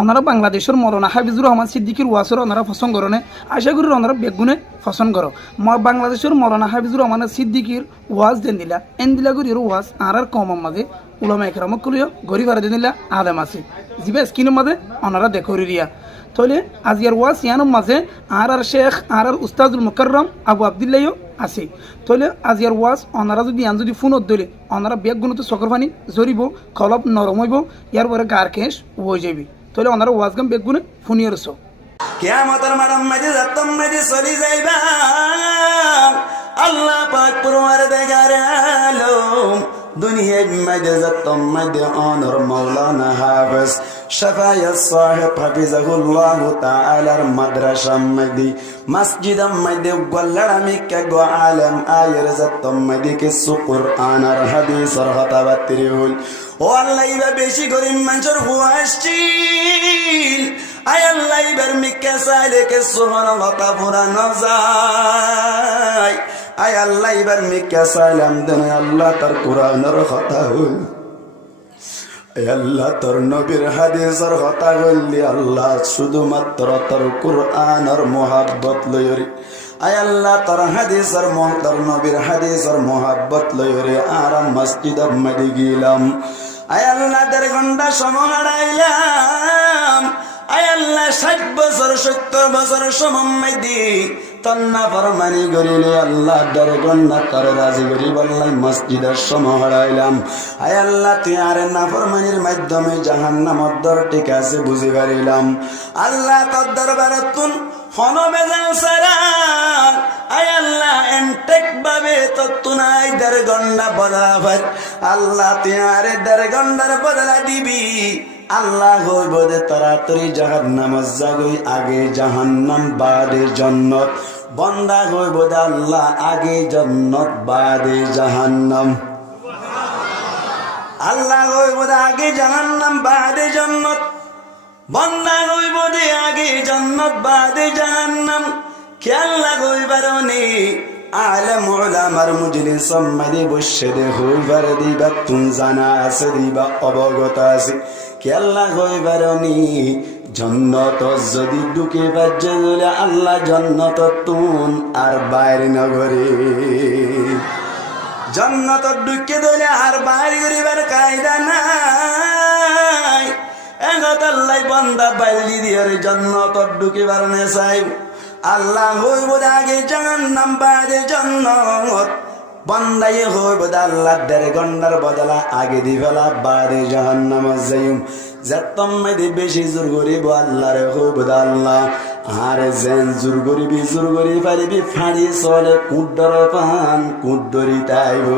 ওনারা বাংলাদেশের মৌলানা হাফিজুর রহমান সিদ্দিকীর ওয়াসর ওনারা পছন্দ করেন আশা করি ওনারা বেগুনে পছন্দ করো বাংলাদেশের মৌলানা হাফিজুর রহমান সিদ্দিকীর ওয়াজ দেন দিলা এন দিলা করির ওয়াজ আর কম মাঝে উলামা একরামক কলিও গরি ভাড়া দেন দিলা আলেম আছে জিবে স্কিনের মাঝে ওনারা দেখরি রিয়া তাহলে আজিয়ার ওয়াজ ইয়ানোর মাঝে আর শেখ আর উস্তাদুল মুকাররম আবু আবদুল্লাহও আছে তাহলে আজিয়ার ওয়াজ ওনারা যদি ফোনত দিলে ওনারা বেগ গুণতে চকর পানি জরিব কলপ নরম হইব ইয়ার পরে গার কেশ হয়ে যাবি তাহলে ওনারা ওয়াজ গাম বেগ গুণে ফুনিয়ে রসো কিয়ামতের মাঠে মাঝে যাতম মাঝে চলি যাইবা আল্লাহ পাক পুরোয়ার দেখার আলম দুনিয়ার মাঝে যাতম মাঝে অনর মাওলানা হাফেজ শাফায়াত সাহেব হাফিজাহুল্লাহ তাআলার মাদ্রাসা মাঝে মসজিদ মাঝে গল্লাড়া মিকা গো আলেম আয়ের যাতম মাঝে কিছু কুরআন আর হাদিসের কথা বাতিরি হল ও আল্লাহ ইবা বেশি গরিব মানুষের হুয়াসছিল আয় আল্লাহ ইবার মিকা চাইলে কে সুবহানাল্লাহ তা পুরানো যায় আয় আল্লাহ ইবার মিকা চাইলাম দেন আল্লাহ তার কোরআনের কথা হল আয় আল্লাহ তোর নবীর হাদিসের কথা হইলি আল্লাহ শুধুমাত্র তোর কোরআনের মোহাব্বত লইরি আয় আল্লাহ তোর হাদিসের তোর নবীর হাদিসের মোহাব্বত লইরি আর মসজিদের মধ্যে গেলাম আয় আল্লাহ 1.5 ঘন্টা সময় হারাইলাম আয় আল্লাহ 60 বছর 70 বছর সময় দি তন্না ফরমানি করিলে আল্লাহ 1.5 ঘন্টা তোর রাজি করি বললাই মসজিদের সময় হারাইলাম আয় আল্লাহ তুই আর নাফরমানির মাধ্যমে জাহান্নামের দর ঠিক আছে বুঝি পারিলাম আল্লাহ তোর দরবারে তুন হন বেজাল সারা আয় আল্লাহ এন্টেক ভাবে তো তুনাই 1.5 ঘন্টা বদলা ভাই আল্লাহ তুই আর 1.5 ঘন্টার বদলা দিবি আল্লাহ হইব দে তাড়াতাড়ি জাহান্নাম জাগই আগে জাহান্নাম বাদে জান্নাত বান্দা হইব দে আল্লাহ আগে জান্নাত বাদে জাহান্নাম আল্লাহ হইব দে আগে জাহান্নাম বাদে জান্নাত বান্দা হইব দে আগে জান্নাত বাদে জাহান্নাম খেয়াল হইবারনি আলেম উলামার মজলিস সম্মাদি বসে দে হইবার দিবা তুম জানা আছে দিবা অবগত আছে খেয়াল হইবারনি জন্নত যদি ঢুকে বাজে দিলে আল্লাহ জন্নত তুন আর বাইরে নগরে জন্নত ঢুকে দিলে আর বাইরে করিবার কায়দা নাই এগত আল্লাহ বান্দা বাইলি দিয়ার জন্নত ঢুকিবার নে চাই আল্লাহ হইব আগে জাহান্নাম বাদে জান্নাত বান্দায়ে হইব আল্লাহ 1.5 ঘন্টার বদলা আগে দিবেলা বাদে জাহান্নাম যাইম যতম মেদি বেশি জোর করিব আল্লাহরে হইব আল্লাহ আর যেন জোর করিবি পারিবি ফাড়ি চলে কুডর পান কুডরি তাইব